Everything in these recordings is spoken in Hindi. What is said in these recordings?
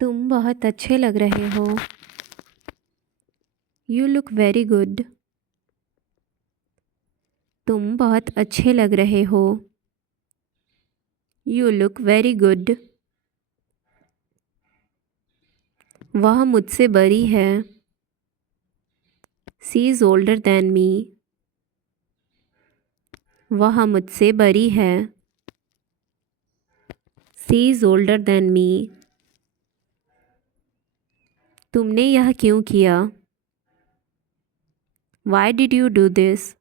तुम बहुत अच्छे लग रहे हो। You look very good. तुम बहुत अच्छे लग रहे हो। You look very good. वह मुझसे बड़ी है। She is older than me. वह मुझसे बड़ी है। She is older than me. तुमने यह क्यों किया? Why did you do this?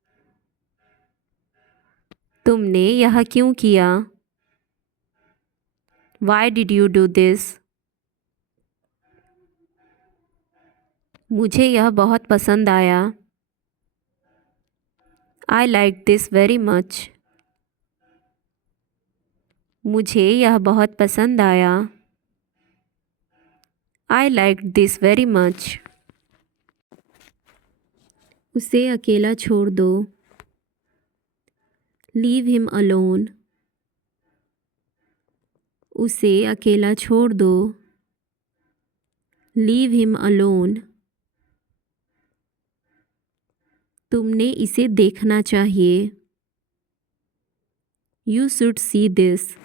तुमने यह क्यों किया? Why did you do this? मुझे यह बहुत पसंद आया। I like this very much. मुझे यह बहुत पसंद आया। I like this very much. उसे अकेला छोड़ दो। Leave him alone. उसे अकेला छोड़ दो। Leave him alone. तुमने इसे देखना चाहिए। You should see this.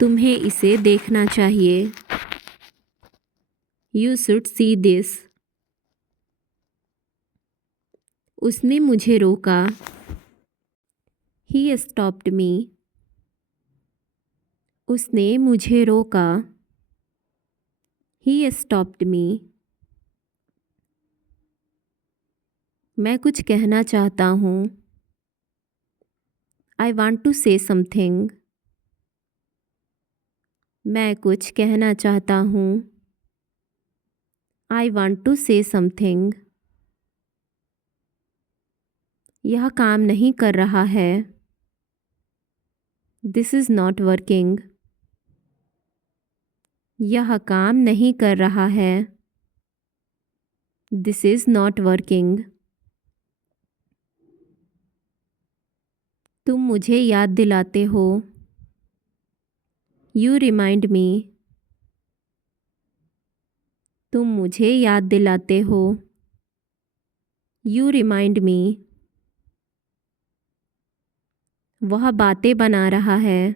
तुम्हें इसे देखना चाहिए। You should see this. उसने मुझे रोका। He stopped me. उसने मुझे रोका। He stopped me. मैं कुछ कहना चाहता हूँ। I want to say something. मैं कुछ कहना चाहता हूँ। I want to say something. यह काम नहीं कर रहा है। This is not working. यह काम नहीं कर रहा है। This is not working. तुम मुझे याद दिलाते हो। You remind me. तुम मुझे याद दिलाते हो। You remind me. वह बातें बना रहा है।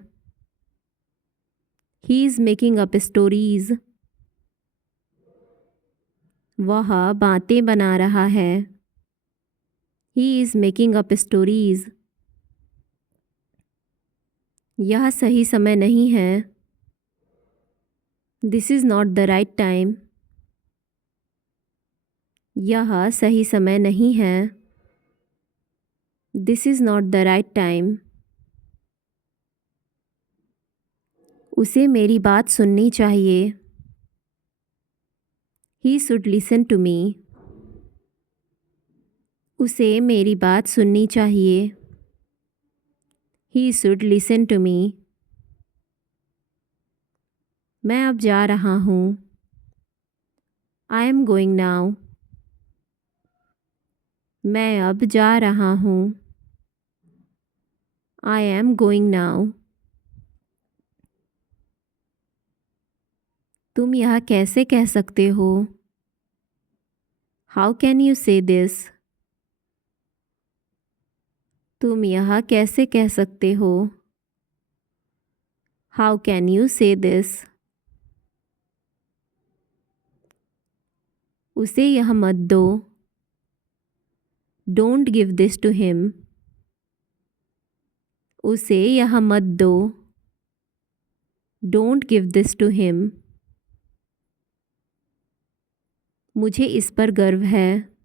He is making up stories. वह बातें बना रहा है। He is making up stories. यह सही समय नहीं है। This is not the right time. यह सही समय नहीं है। This is not the right time. उसे मेरी बात सुननी चाहिए। He should listen to me. उसे मेरी बात सुननी चाहिए। He should listen to me. मैं अब जा रहा हूँ। I am going now. मैं अब जा रहा हूँ। I am going now. तुम यह कैसे कह सकते हो? How can you say this? तुम यह कैसे कह सकते हो? How can you say this? उसे यह मत दो। Don't give this to him. उसे यह मत दो। Don't give this to him. मुझे इस पर गर्व है।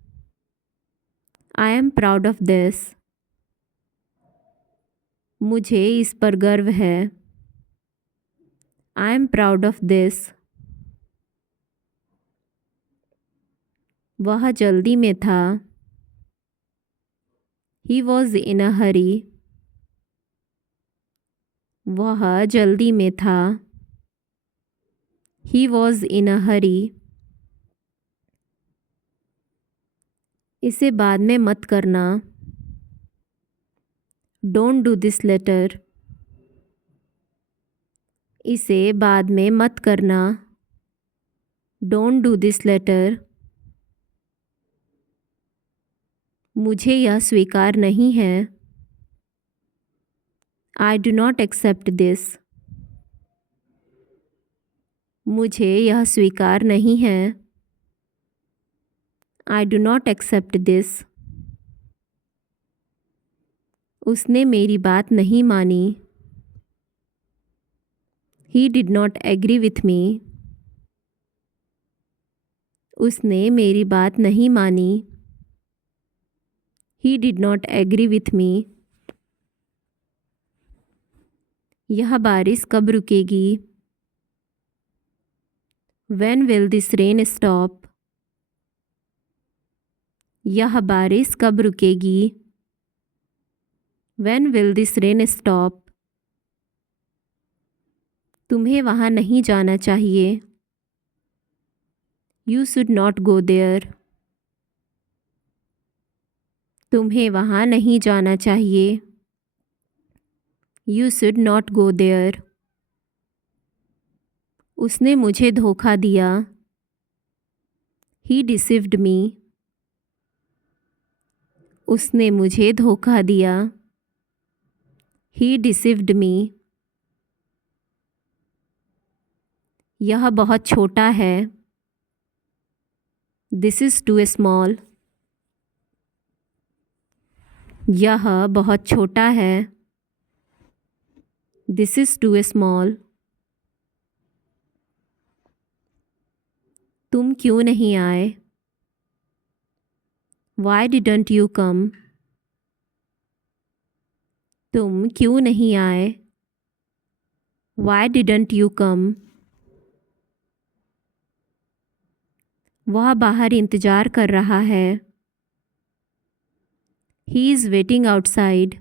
I am proud of this. मुझे इस पर गर्व है। I am proud of this. वह जल्दी में था। He was in a hurry. वह जल्दी में था। He was in a hurry. इसे बाद में मत करना। Don't do this later. इसे बाद में मत करना। Don't do this later. मुझे यह स्वीकार नहीं है। I do not accept this. मुझे यह स्वीकार नहीं है। I do not accept this. उसने मेरी बात नहीं मानी। He did not agree with me. उसने मेरी बात नहीं मानी। He did not agree with me. यह बारिश कब रुकेगी? When will this rain stop? यह बारिश कब रुकेगी? When will this rain stop? तुम्हें वहाँ नहीं जाना चाहिए। You should not go there. तुम्हें वहाँ नहीं जाना चाहिए। You should not go there. उसने मुझे धोखा दिया। He deceived me. उसने मुझे धोखा दिया। He deceived me. यह बहुत छोटा है। This is too small. यह बहुत छोटा है। This is too small. तुम क्यों नहीं आए? Why didn't you come? तुम क्यों नहीं आए? Why didn't you come? वह बाहर इंतज़ार कर रहा है। He is waiting outside.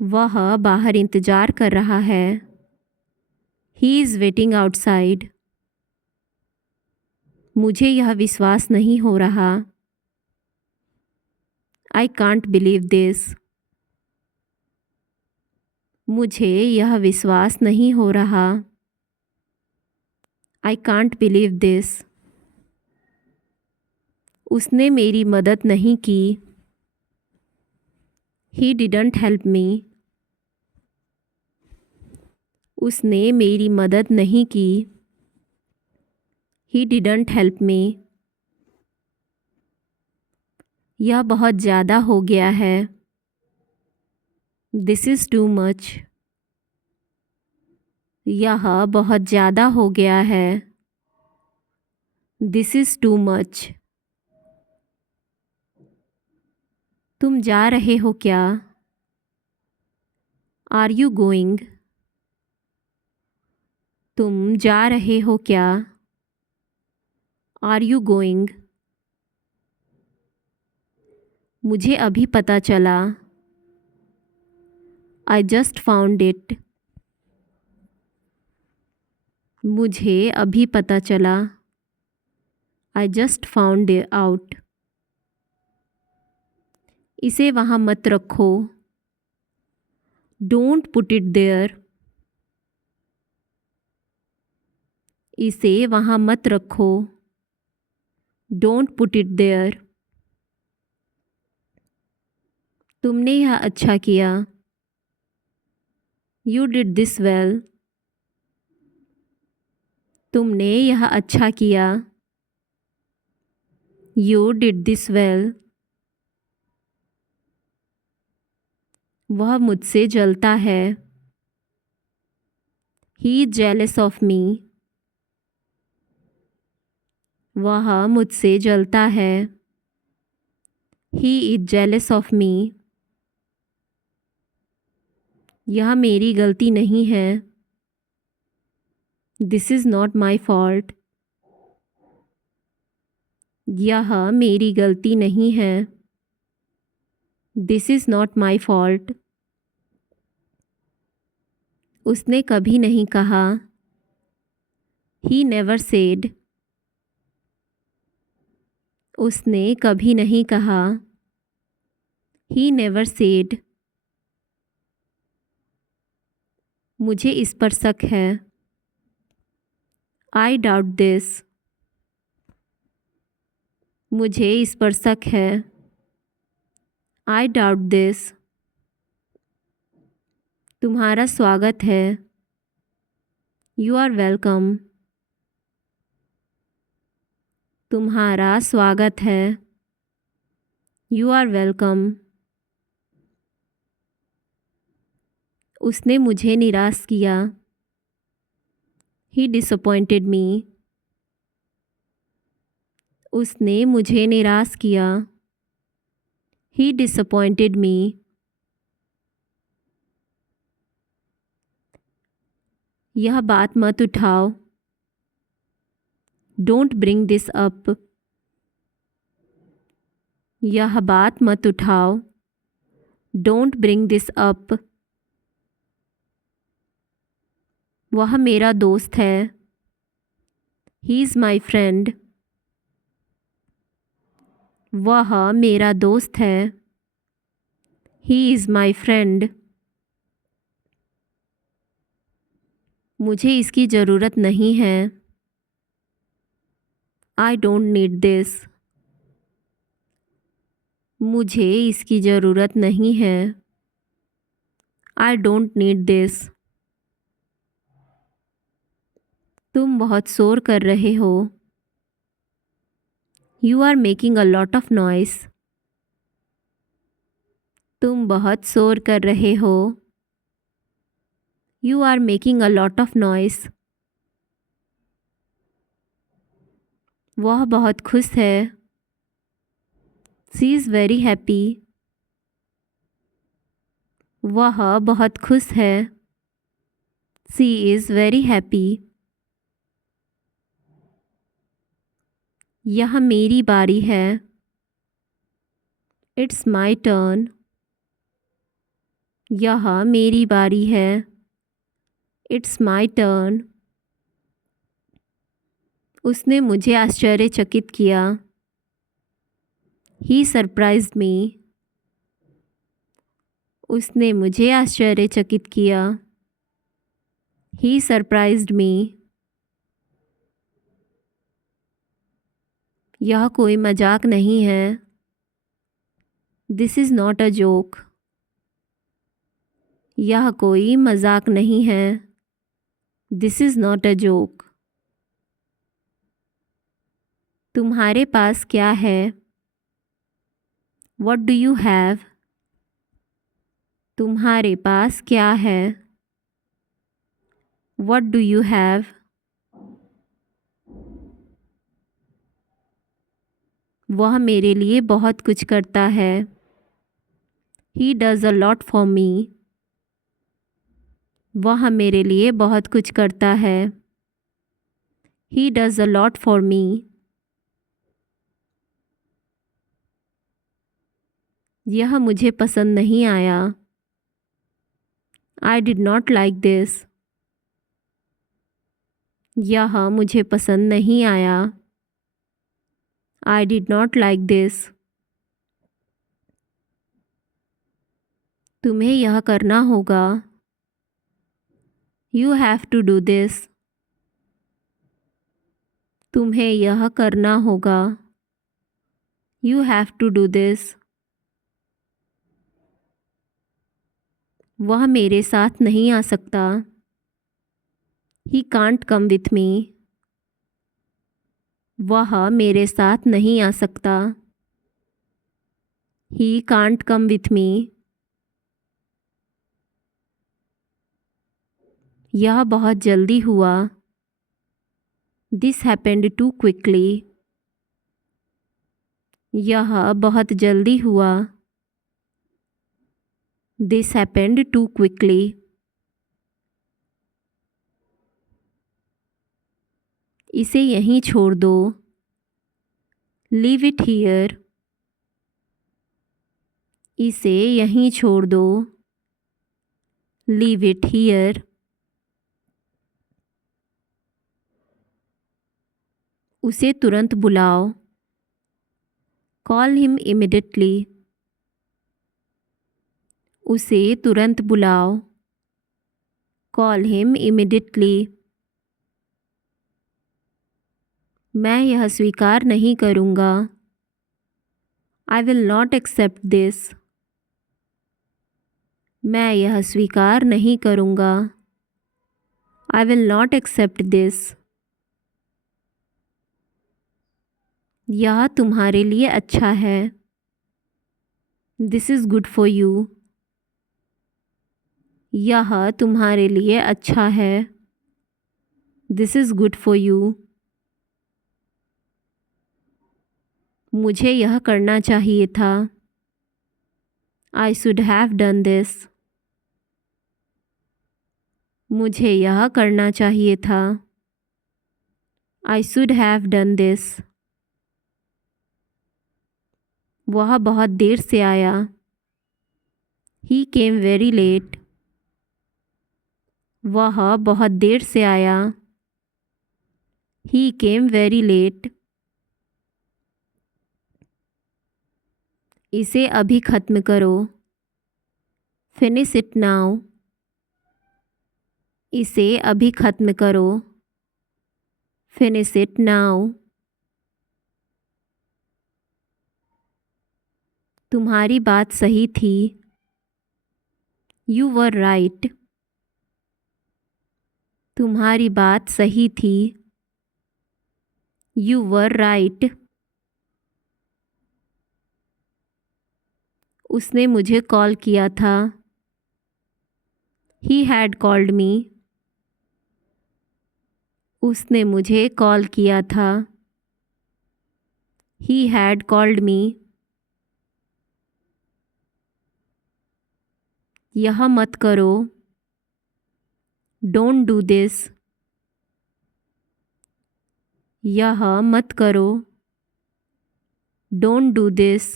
वह बाहर इंतज़ार कर रहा है। He is waiting outside. मुझे यह विश्वास नहीं हो रहा। I can't believe this. मुझे यह विश्वास नहीं हो रहा। I can't believe this. उसने मेरी मदद नहीं की। He didn't help me. उसने मेरी मदद नहीं की। He didn't help me. यह बहुत ज़्यादा हो गया है। This is too much. यह बहुत ज़्यादा हो गया है। This is too much. तुम जा रहे हो क्या? Are you going? तुम जा रहे हो क्या? Are you going? मुझे अभी पता चला। I just found it. मुझे अभी पता चला। I just found it out. इसे वहाँ मत रखो। Don't put it there. इसे वहाँ मत रखो। Don't put it there. तुमने यह अच्छा किया। You did this well. तुमने यह अच्छा किया। You did this well. वह मुझसे जलता है। He is jealous of me. वह मुझसे जलता है। He is jealous of me. यह मेरी गलती नहीं है। This is not my fault. यह मेरी गलती नहीं है। This is not my fault. उसने कभी नहीं कहा। He never said. उसने कभी नहीं कहा। He never said. मुझे इस पर शक है। I doubt this. मुझे इस पर शक है। I doubt this. तुम्हारा स्वागत है। You are welcome. तुम्हारा स्वागत है। You are welcome. उसने मुझे निराश किया। He disappointed me. उसने मुझे निराश किया। He disappointed me. यह बात मत उठाओ। Don't bring this up. यह बात मत उठाओ। Don't bring this up. वह मेरा दोस्त है। He is my friend. वह मेरा दोस्त है। He is my friend. मुझे इसकी ज़रूरत नहीं है। I don't need this. मुझे इसकी ज़रूरत नहीं है। I don't need this. तुम बहुत शोर कर रहे हो। You are making a lot of noise. तुम बहुत शोर कर रहे हो। You are making a lot of noise. वह बहुत खुश है। She is very happy. वह बहुत खुश है। She is very happy. यह मेरी बारी है। It's my turn. यह मेरी बारी है। It's my turn. उसने मुझे आश्चर्यचकित किया। ही सरप्राइज्ड मी। उसने मुझे आश्चर्यचकित किया। ही सरप्राइज्ड मी। यह कोई मजाक नहीं है। This is not a joke. यह कोई मजाक नहीं है। This is not a joke. तुम्हारे पास क्या है? What do you have? तुम्हारे पास क्या है? What do you have? वह मेरे लिए बहुत कुछ करता है। He does a lot for मी। वह मेरे लिए बहुत कुछ करता है। He does a lot for me. यह मुझे पसंद नहीं आया। I did not like this. यह मुझे पसंद नहीं आया। I did not like this. तुम्हें यह करना होगा। You have to do this. तुम्हें यह करना होगा। You have to do this. वह मेरे साथ नहीं आ सकता। He can't come with me. वह मेरे साथ नहीं आ सकता। He can't come with me. यह बहुत जल्दी हुआ। This happened too quickly. यह बहुत जल्दी हुआ। This happened too quickly. इसे यहीं छोड़ दो। Leave it here. इसे यहीं छोड़ दो। Leave it here. उसे तुरंत बुलाओ। Call him immediately. उसे तुरंत बुलाओ। Call him immediately. मैं यह स्वीकार नहीं करूँगा. I will not accept this. मैं यह स्वीकार नहीं करूँगा. I will not accept this. यह तुम्हारे लिए अच्छा है. This is good for you. यह तुम्हारे लिए अच्छा है. This is good for you. मुझे यह करना चाहिए था. I should have done this. मुझे यह करना चाहिए था. I should have done this. वह बहुत देर से आया. He came very late. वह बहुत देर से आया. He came very late. इसे अभी ख़त्म करो. Finish it now. इसे अभी ख़त्म करो. Finish it now. तुम्हारी बात सही थी. You were right. तुम्हारी बात सही थी. You were right. उसने मुझे कॉल किया था. He had called me. उसने मुझे कॉल किया था. He had called me. यह मत करो. Don't do this. यह मत करो. Don't do this.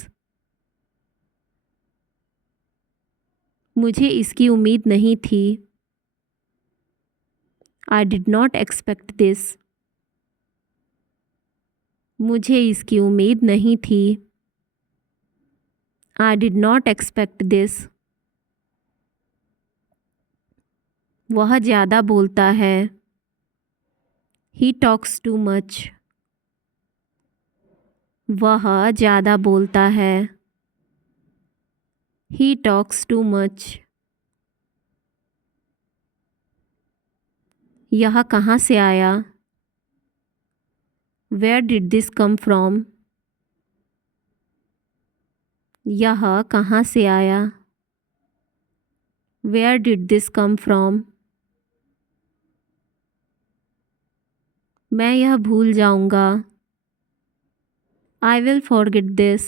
मुझे इसकी उम्मीद नहीं थी. I did not expect this. मुझे इसकी उम्मीद नहीं थी. I did not expect this. वह ज़्यादा बोलता है. He talks too much. वह ज़्यादा बोलता है. He talks too much. यह कहाँ से आया? Where did this come from? यह कहाँ से आया? Where did this come from? मैं यह भूल जाऊँगा. I will forget this.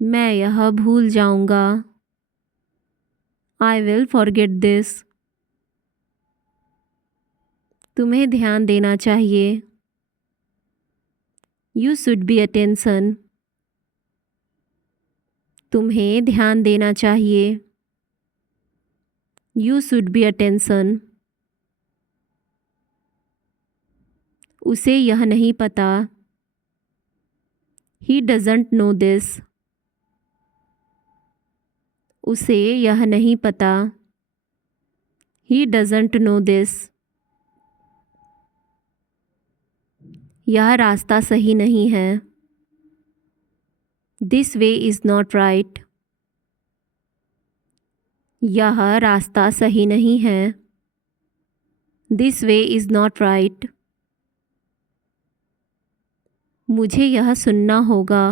मैं यह भूल जाऊँगा. I will forget this. तुम्हें ध्यान देना चाहिए. You should be attention. तुम्हें ध्यान देना चाहिए. You should be attention. उसे यह नहीं पता. He doesn't know this. उसे यह नहीं पता. He doesn't know this. यह रास्ता सही नहीं है. This way is not right. यह रास्ता सही नहीं है. This way is not right. मुझे यह सुनना होगा.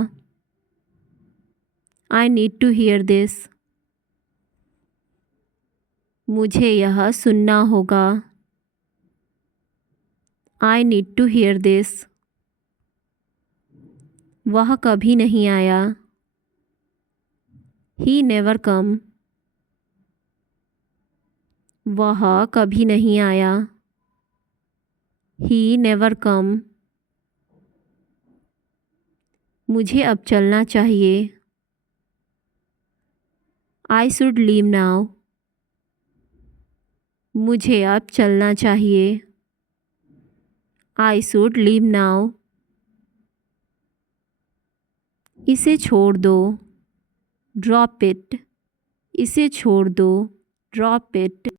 I need to hear this. मुझे यह सुनना होगा. I need to hear this. वह कभी नहीं आया. He never come. वह कभी नहीं आया. He never come. मुझे अब चलना चाहिए. I should leave now. मुझे अब चलना चाहिए. I should leave now. इसे छोड़ दो. Drop it. इसे छोड़ दो. drop it,